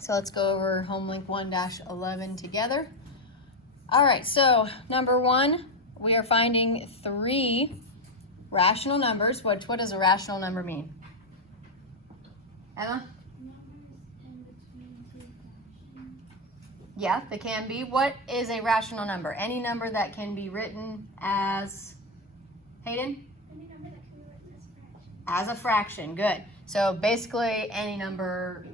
So let's go over Homelink 1-11 together. All right, so number 1, we are finding 3 rational numbers. What does a rational number mean? Emma? Yeah, they can be. What is a rational number? Any number that can be written as, Hayden? Any number that can be written as a fraction. As a fraction, good. So basically any number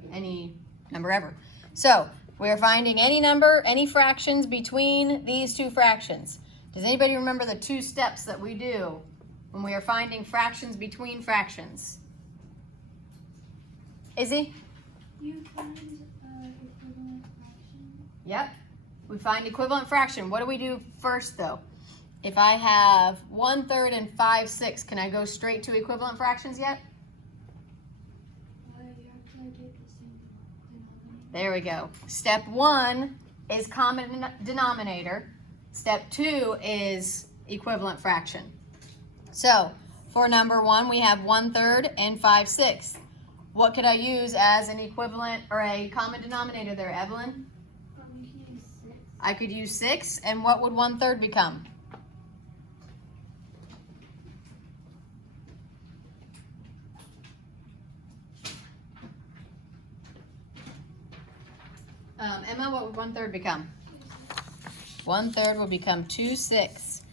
ever. So we're finding any number, any fractions between these 2 fractions. Does anybody remember the 2 steps that we do when we are finding fractions between fractions? Izzy? You find equivalent fraction. Yep. We find equivalent fraction. What do we do first though? If I have 1/3 and 5/6, can I go straight to equivalent fractions yet? You have to take the same denominator. There we go. Step 1 is common denominator. Step 2 is equivalent fraction. So for number 1, we have 1/3 and 5/6. What could I use as an equivalent or a common denominator there, Evelyn? You can use 6. I could use 6, and what would 1/3 become? Emma, what would 1/3 become? 1/3 will become 2/6.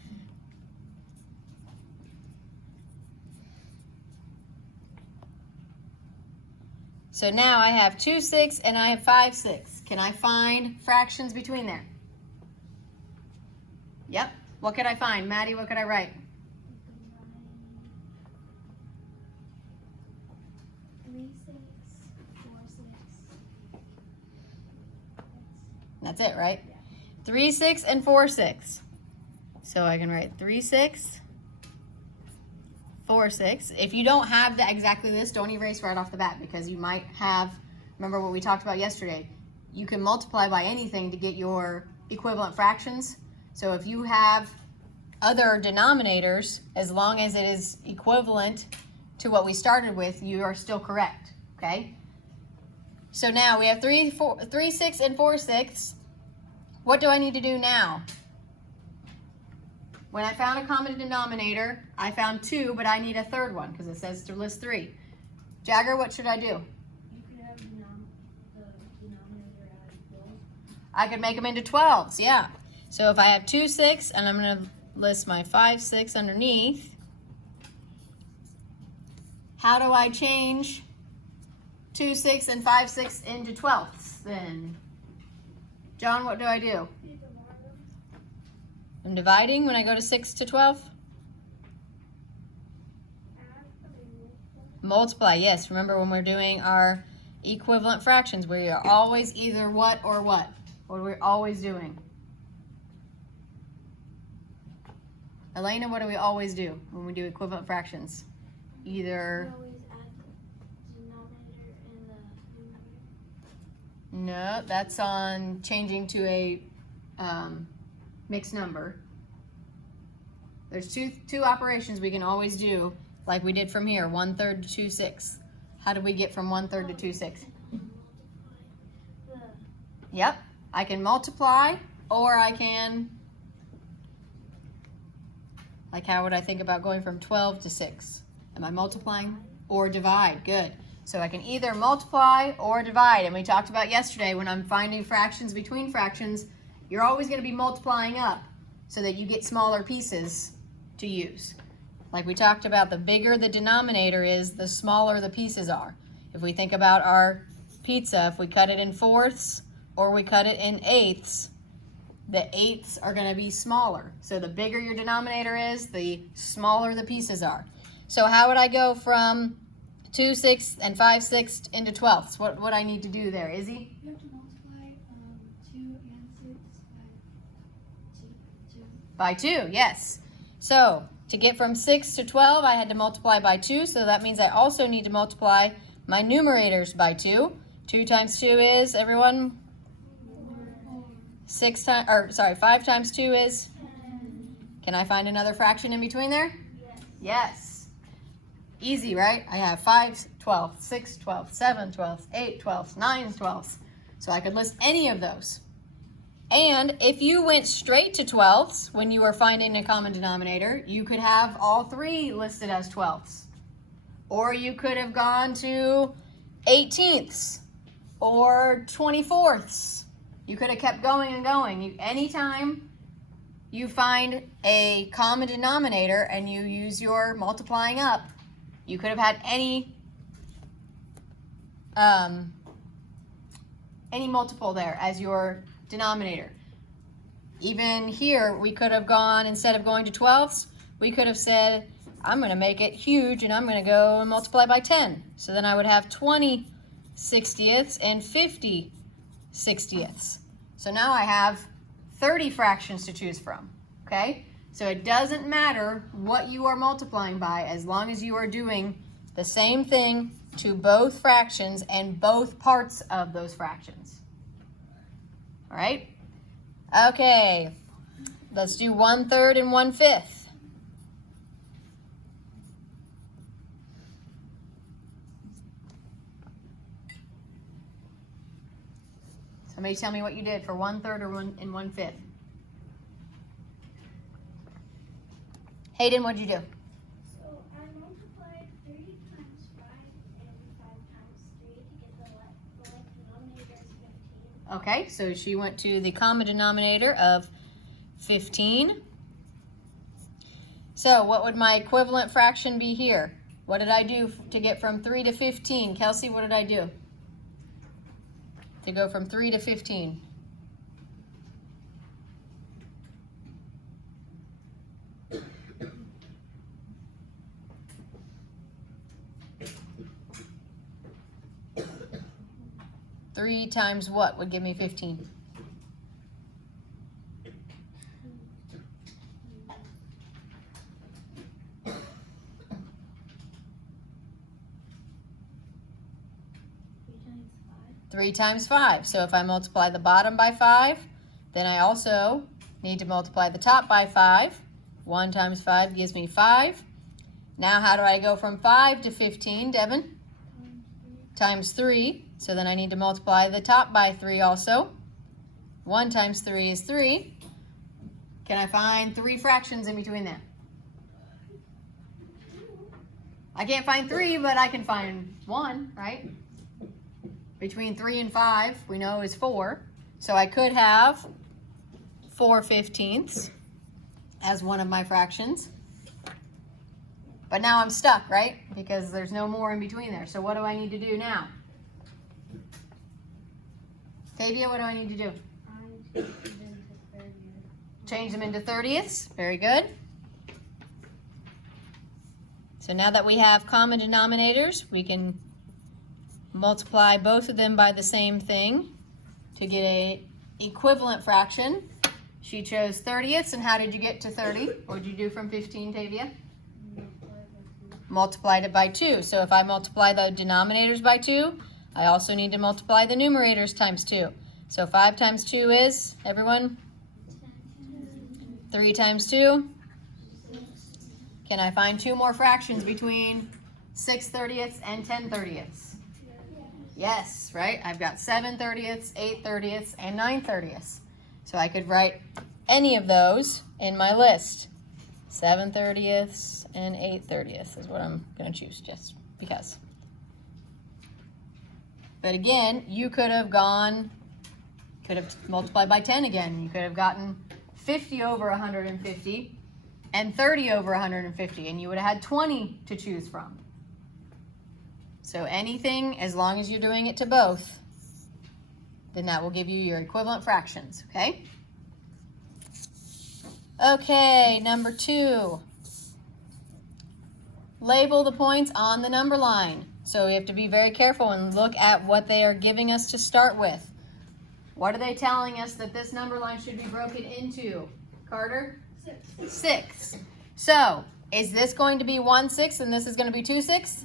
So now I have 2/6 and I have 5/6. Can I find fractions between there? Yep. What could I find? Maddie, what could I write? 3, 6, 4, 6. That's it, right? 3, 6, and 4, 6. So I can write 3, 6, 4, 6. If you don't have exactly this, don't erase right off the bat because you might have, remember what we talked about yesterday, you can multiply by anything to get your equivalent fractions. So if you have other denominators, as long as it is equivalent to what we started with, you are still correct, okay? So now we have 3, 6, and 4, 6. What do I need to do now? When I found a common denominator, I found 2, but I need a third one because it says to list 3. Jagger, what should I do? You could have the denominator as 12. I could make them into 12s, yeah. So if I have 2, 6, and I'm going to list my 5, 6 underneath, how do I change 2, 6, and 5, 6 into 12ths then? John, what do I do? I'm dividing when I go to 6 to 12? Multiply, yes. Remember when we're doing our equivalent fractions, we are always either what or what? What are we always doing? Elena, what do we always do when we do equivalent fractions? Either... Always add the denominator and the numerator. No, that's on changing to a mixed number. There's two operations we can always do, like we did from here, 1/3 to 2/6. How do we get from 1/3 to 2/6? Yep, I can multiply, or I can, like how would I think about going from 12 to 6? Am I multiplying? Or divide, good. So I can either multiply or divide, and we talked about yesterday when I'm finding fractions between fractions, you're always going to be multiplying up so that you get smaller pieces to use. Like we talked about, the bigger the denominator is, the smaller the pieces are. If we think about our pizza, if we cut it in 4ths or we cut it in 8ths, the 8ths are going to be smaller. So the bigger your denominator is, the smaller the pieces are. So how would I go from 2 6 and 5 6 into 12ths? What would I need to do there, Izzy? You have to multiply 2 and 6 By 2, yes. So to get from 6 to 12, I had to multiply by 2. So that means I also need to multiply my numerators by 2. 2 times 2 is, everyone? 5 times 2 is? Can I find another fraction in between there? Yes. Easy, right? I have 5 12, 6 12, 7 12, 8 12, 9 12. So I could list any of those. And if you went straight to 12ths when you were finding a common denominator, you could have all three listed as 12ths. Or you could have gone to 18ths or 24ths. You could have kept going and going. Anytime you find a common denominator and you use your multiplying up, you could have had any multiple there as your denominator. Even here, we could have gone, instead of going to 12ths, we could have said, I'm going to make it huge and I'm going to go and multiply by 10. So then I would have 20 60ths and 50 60ths. So now I have 30 fractions to choose from, okay? So it doesn't matter what you are multiplying by as long as you are doing the same thing to both fractions and both parts of those fractions. All right? Okay, let's do 1/3 and 1/5. Somebody tell me what you did for 1/3 or 1/5. Hayden, what'd you do? So I multiplied 30 times 5 and 5 times 3 to get the left denominator is 15. Okay, so she went to the common denominator of 15. So what would my equivalent fraction be here? What did I do to get from 3 to 15? Kelsey, what did I do to go from 3 to 15? Three times what would give me 15? Three times 5. So if I multiply the bottom by 5, then I also need to multiply the top by 5. 1 times 5 gives me 5. Now how do I go from 5 to 15, Devin? Times 3. So then I need to multiply the top by 3 also. 1 times 3 is 3. Can I find 3 fractions in between that? I can't find 3, but I can find 1, right? Between 3 and 5, we know is 4. So I could have 4/15 as one of my fractions. But now I'm stuck, right? Because there's no more in between there. So what do I need to do now? Tavia, what do I need to do? Change them into 30ths. Very good. So now that we have common denominators, we can multiply both of them by the same thing to get a equivalent fraction. She chose 30ths, and how did you get to 30? What did you do from 15, Tavia? Multiplied it by 2. So if I multiply the denominators by 2, I also need to multiply the numerators times 2. So 5 times 2 is, everyone? 3 times 2? Can I find 2 more fractions between 6/30ths and 10/30ths? Yes, right? I've got 7/30ths, 8/30ths, and 9/30ths. So I could write any of those in my list. 7/30ths and 8/30ths is what I'm going to choose just because. But again, you could have multiplied by 10 again. You could have gotten 50 over 150 and 30 over 150, and you would have had 20 to choose from. So anything, as long as you're doing it to both, then that will give you your equivalent fractions, okay? Okay, number 2. Label the points on the number line. So we have to be very careful and look at what they are giving us to start with. What are they telling us that this number line should be broken into? Carter? 6. So, is this going to be 1/6 and this is going to be 2/6?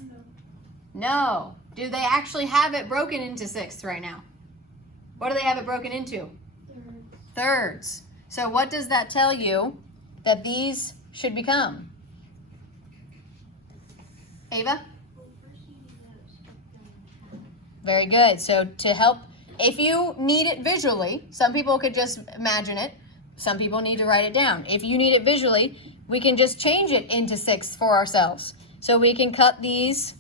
No. Do they actually have it broken into 6ths right now? What do they have it broken into? Thirds. So what does that tell you that these should become? Ava? Very good. So to help If you need it visually, some people could just imagine it. Some people need to write it down. If you need it visually, we can just change it into sixths for ourselves. So we can cut these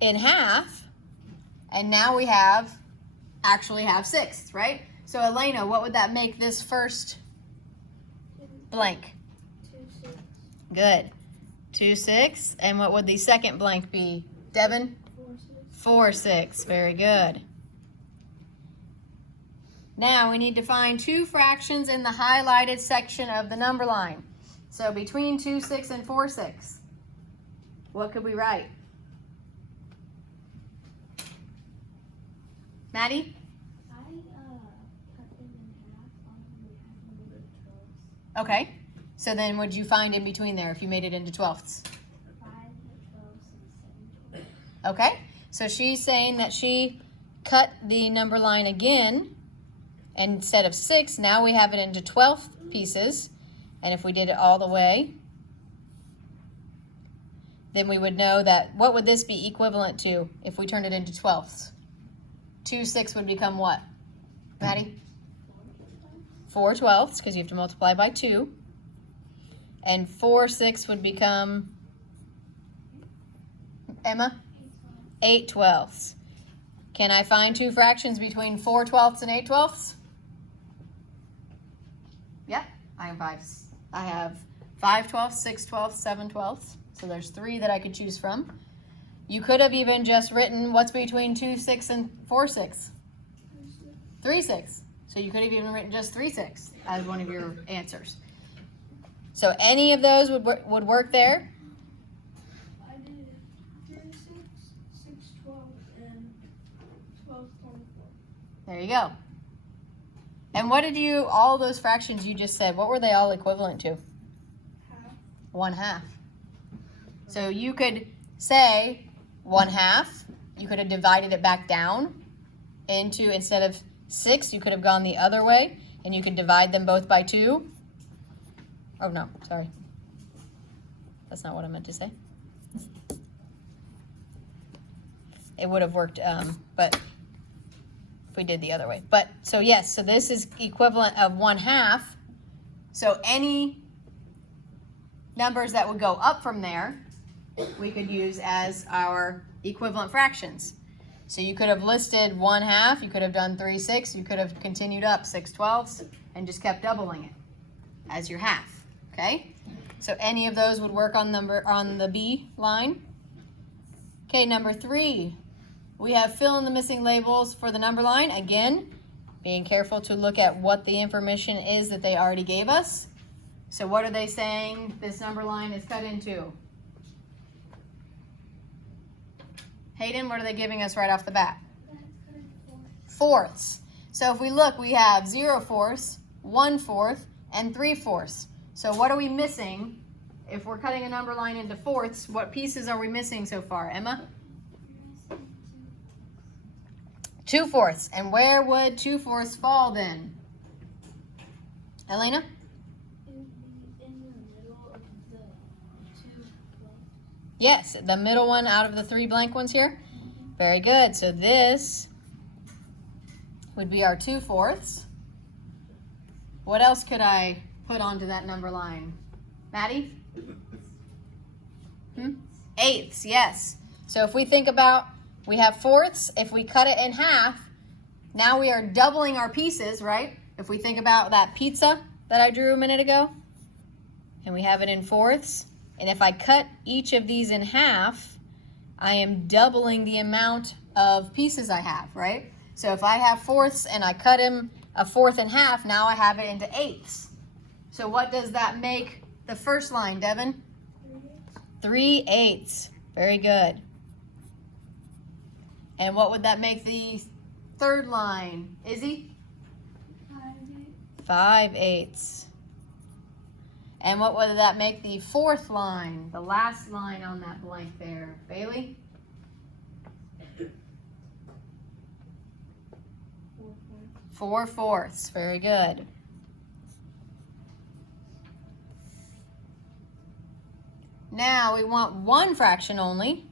in half, and now we actually have sixths, right? So Elena, what would that make this first blank? 2, 6. Good. 2 6. And what would the second blank be? Devin? 4, 6. 4 6. Very good. Now we need to find two fractions in the highlighted section of the number line. So between 2 6 and 4 6, what could we write? Maddie? I cut them in half on the half and the 12s. Okay. So then would you find in between there if you made it into twelfths? 5, 12s, and 7, 12. Okay. So she's saying that she cut the number line again. And instead of 6, now we have it into 12 pieces. And if we did it all the way, then we would know that, what would this be equivalent to if we turned it into 12ths? 2 6 would become what? Maddie? 4 12ths, because you have to multiply by 2. And 4 6 would become, Emma? 8 12ths. Can I find two fractions between 4 12ths and 8 12ths? Yep, I have 5 12ths, 6 12ths, 7 12ths. So there's 3 that I could choose from. You could have even just written what's between 2 6 and 4 6. 3 6. So you could have even written just 3 6 as one of your answers. So any of those would work there. I did 3, 6, 6, 12, and 12, 24. There you go. And what did all those fractions you just said, what were they all equivalent to? Half. 1/2. So you could say 1/2. You could have divided it back down into, instead of 6, you could have gone the other way, and you could divide them both by 2. Oh, no, sorry. That's not what I meant to say. It would have worked, but if we did the other way. But, so yes, so this is equivalent of 1/2. So any numbers that would go up from there, we could use as our equivalent fractions. So you could have listed 1/2, you could have done 3 6, you could have continued up 6 12ths and just kept doubling it as your half. Okay? So any of those would work on the B line. Okay, number 3. We have fill in the missing labels for the number line. Again, being careful to look at what the information is that they already gave us. So what are they saying this number line is cut into? Hayden, what are they giving us right off the bat? That's cut in 4. Fourths. So if we look, we have 0 fourths, 1 fourth, and 3 fourths. So what are we missing? If we're cutting a number line into fourths, what pieces are we missing so far? Emma? 2 fourths. And where would 2 fourths fall then? Elena? In the middle of the 2 blanks. Yes, the middle one out of the 3 blank ones here. Very good. So this would be our 2 fourths. What else could I put onto that number line? Maddie? Eighths, yes. So if we think about, we have fourths. If we cut it in half, now we are doubling our pieces, right? If we think about that pizza that I drew a minute ago, and we have it in fourths, and if I cut each of these in half, I am doubling the amount of pieces I have, right? So if I have fourths and I cut them a fourth in half, now I have it into eighths. So what does that make the first line, Devin? 3/8. Very good. And what would that make the third line? Izzy? 5/8. And what would that make the fourth line, the last line on that blank there? Bailey? 4 fourths. Very good. Now we want one fraction only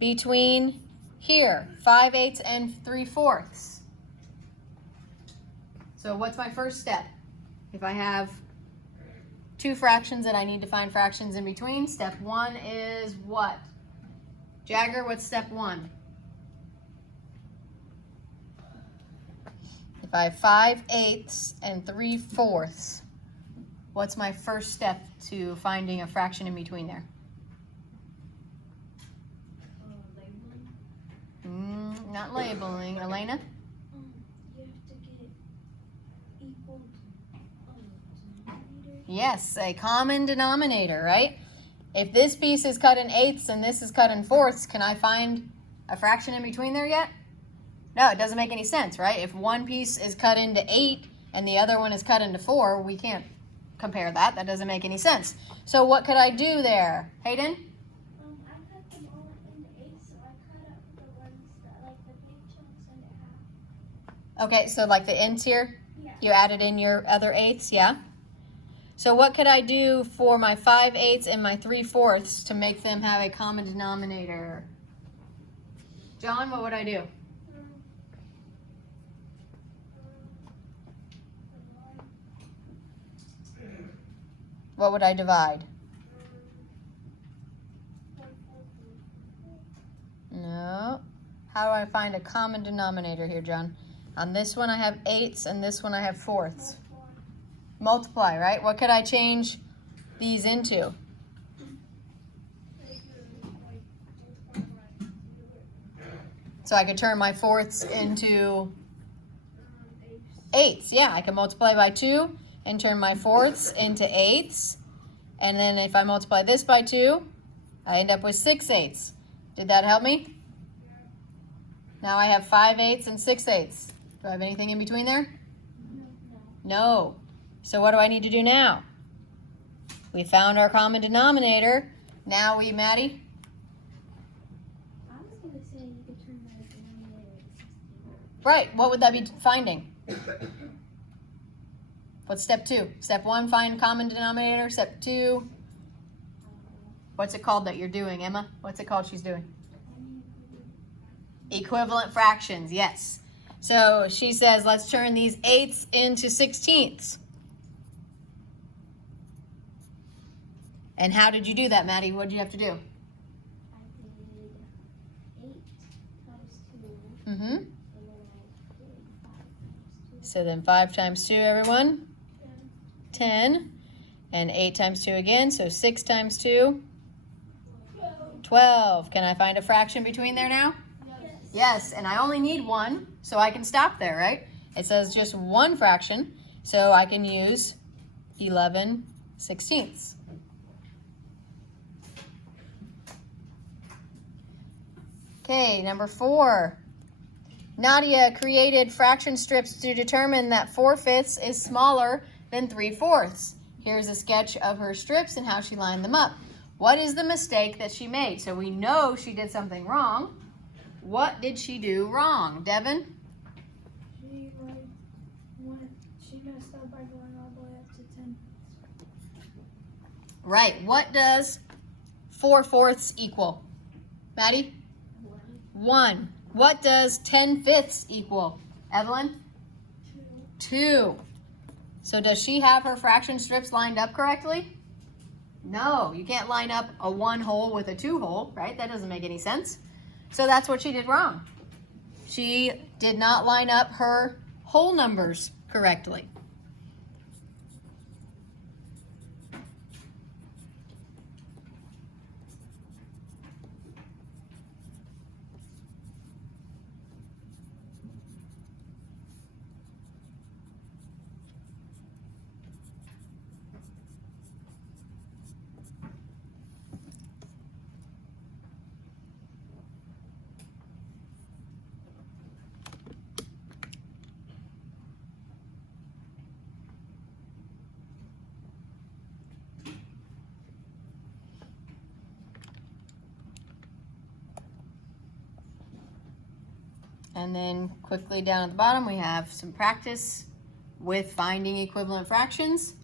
between here, 5/8 and 3 fourths. So what's my first step? If I have two fractions that I need to find fractions in between, step one is what? Jagger, what's step one? If I have 5/8 and 3/4, what's my first step to finding a fraction in between there? Not labeling. Elena? You have to get equal denominator. Yes, a common denominator, right? If this piece is cut in eighths and this is cut in fourths, can I find a fraction in between there yet? No, it doesn't make any sense, right? If one piece is cut into 8 and the other one is cut into 4, we can't compare that. That doesn't make any sense. So what could I do there? Hayden? I cut them all into 8, so I cut up the ones that, like the big chunks into half. Okay, so like the ends here, Yeah. you added in your other eighths, yeah? So what could I do for my 5/8 and my 3/4 to make them have a common denominator? John, what would I do? What would I divide? No. How do I find a common denominator here, John? On this one I have eighths and this one I have fourths. Multiply, right? What could I change these into? So I could turn my fourths into eighths. Yeah, I can multiply by 2 and turn my fourths into eighths. And then if I multiply this by 2, I end up with 6/8. Did that help me? Now I have 5/8 and 6/8. Do I have anything in between there? No. So what do I need to do now? We found our common denominator. Now Maddie? I was going to say you could turn the denominator into 16. Right, what would that be finding? What's step 2? Step 1, find common denominator. Step 2, what's it called that you're doing, Emma? What's it called she's doing? Equivalent fractions, yes. So she says, let's turn these eighths into 16ths. And how did you do that, Maddie? What did you have to do? I did 8 times 2. Mm-hmm. And then I did 5 times 2. So then 5 times 2, everyone? 10. And 8 times 2 again, so 6 times 2? 12. Can I find a fraction between there now? Yes, and I only need one, so I can stop there, right? It says just one fraction, so I can use 11/16. Okay, number 4. Nadia created fraction strips to determine that 4/5 is smaller than 3/4. Here's a sketch of her strips and how she lined them up. What is the mistake that she made? So we know she did something wrong. What did she do wrong? Devin? She messed up by going all the way up to 10. Right. What does 4/4 equal? Maddie? 1. What does 10/5 equal? Evelyn? 2. So does she have her fraction strips lined up correctly? No, you can't line up a 1 hole with a 2 hole, right? That doesn't make any sense. So that's what she did wrong. She did not line up her whole numbers correctly. And then quickly down at the bottom, we have some practice with finding equivalent fractions.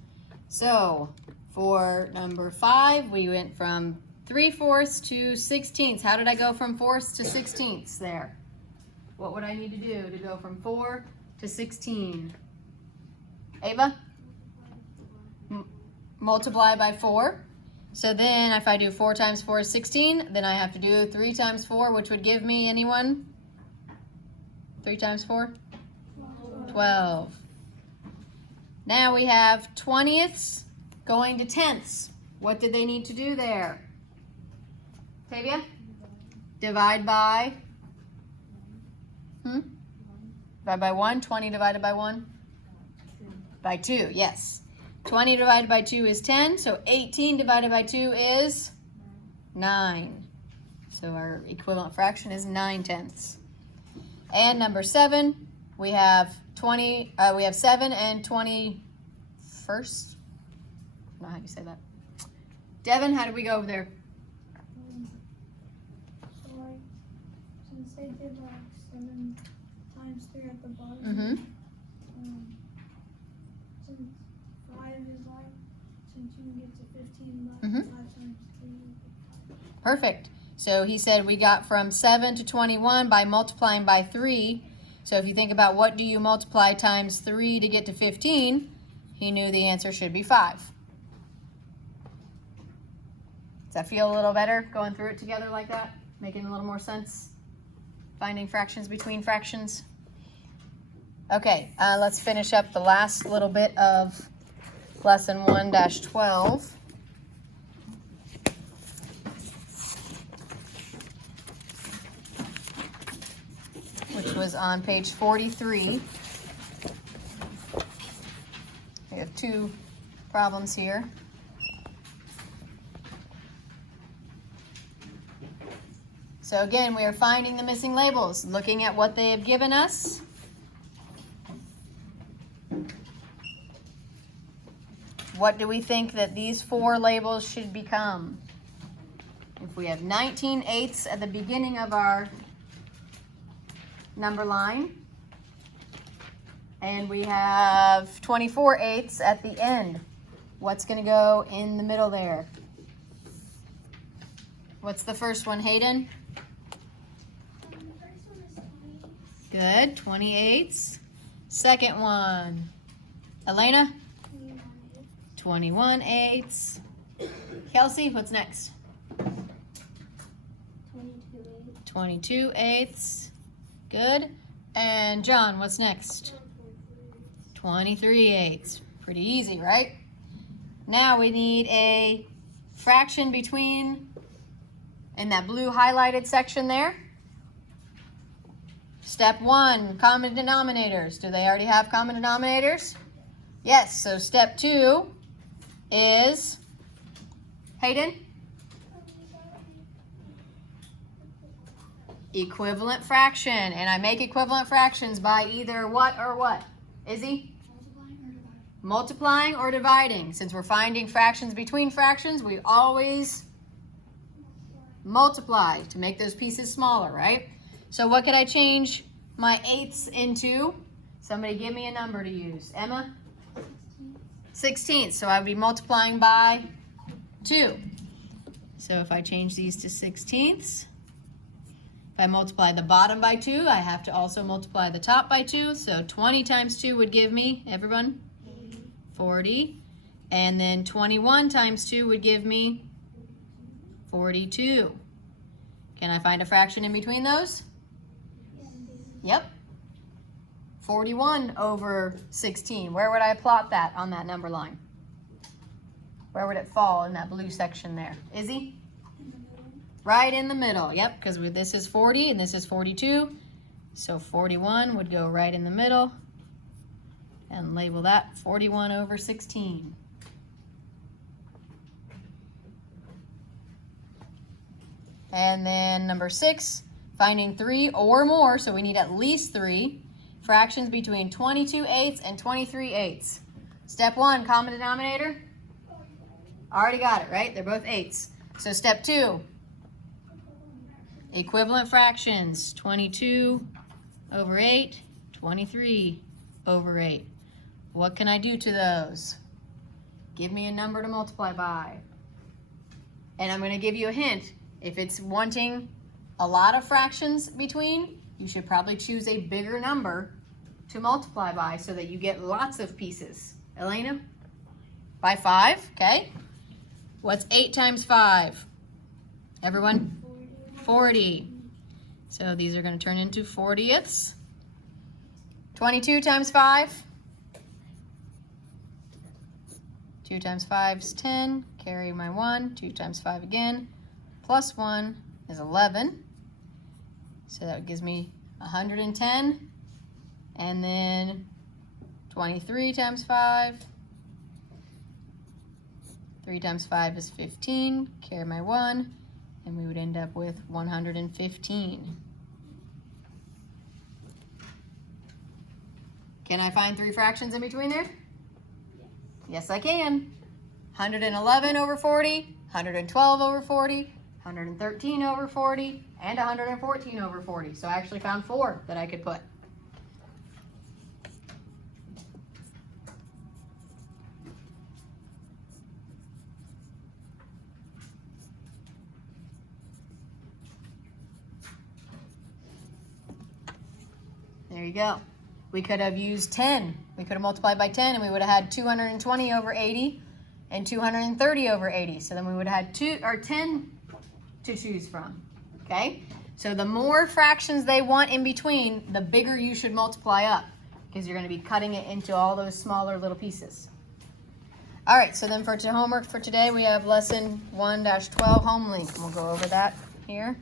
So for number 5, we went from 3/4 to 16ths. How did I go from fourths to 16ths there? What would I need to do to go from 4 to 16? Ava? Multiply by 4. So then if I do 4 times 4 is 16, then I have to do 3 times 4, which would give me, anyone? 3 times 4? 12. Now we have 20ths going to tenths. What did they need to do there? Tavia? Divide by? Divide by 1. 20 divided by 1? By 2, yes. 20 divided by 2 is 10, so 18 divided by 2 is 9. So our equivalent fraction is 9/10. And number 7, we have 7 and 21st. I don't know how you say that. Devin, how did we go over there? So like, since they did like 7 times 3 at the bottom, Mm-hmm. since 5 is like, since you can get to 15 by Mhm. 5 times 3. Perfect. So he said we got from 7 to 21 by multiplying by 3. So if you think about what do you multiply times 3 to get to 15, he knew the answer should be 5. Does that feel a little better going through it together like that? Making a little more sense? Finding fractions between fractions? Okay, let's finish up the last little bit of lesson 1-12. Which was on page 43. We have 2 problems here. So again, we are finding the missing labels, looking at what they have given us. What do we think that these 4 labels should become? If we have 19/8 at the beginning of our number line, and we have 24/8 at the end, what's going to go in the middle there? What's the first one, Hayden? The first one is 20. Good, 28. Second one, Elena? 21/8. Kelsey, what's next? 22/8. Good. And John, what's next? 23/8. Pretty easy, right? Now we need a fraction between, in that blue highlighted section there. Step 1, common denominators. Do they already have common denominators? Yes, so step 2 is, Hayden? Equivalent fraction. And I make equivalent fractions by either what or what? Izzy? Multiplying or dividing. Since we're finding fractions between fractions, we always multiply to make those pieces smaller, right? So what could I change my 8ths into? Somebody give me a number to use. Emma? 16. So I would be multiplying by 2. So if I change these to 16ths, if I multiply the bottom by 2, I have to also multiply the top by 2. So 20 times 2 would give me, everyone? 40. And then 21 times 2 would give me 42. Can I find a fraction in between those? Yep. 41 over 16. Where would I plot that on that number line? Where would it fall in that blue section there? Izzy? Right in the middle. Yep, because this is 40 and this is 42. So 41 would go right in the middle. And label that 41 over 16. And then number 6, finding 3 or more, so we need at least 3 fractions between 22/8 and 23/8. Step 1, common denominator. Already got it, right? They're both 8s. So step 2, equivalent fractions. 22 over 8, 23 over 8. What can I do to those? Give me a number to multiply by. And I'm going to give you a hint. If it's wanting a lot of fractions between, you should probably choose a bigger number to multiply by so that you get lots of pieces? Elena? By 5, okay. What's 8 times 5? Everyone? 40. So these are going to turn into 40ths. 22 times 5? 2 times 5 is 10. Carry my 1. 2 times 5 again. Plus 1 is 11. So that gives me 110. And then 23 times 5. 3 times 5 is 15. Carry my 1. And we would end up with 115. Can I find 3 fractions in between there? Yes, I can. 111 over 40, 112 over 40, 113 over 40, and 114 over 40. So I actually found 4 that I could put. There you go. We could have used 10. We could have multiplied by 10 and we would have had 220 over 80 and 230 over 80. So then we would have had 10 to choose from, okay? So the more fractions they want in between, the bigger you should multiply up because you're gonna be cutting it into all those smaller little pieces. All right, so then for homework for today, we have lesson 1-12 home link. We'll go over that here.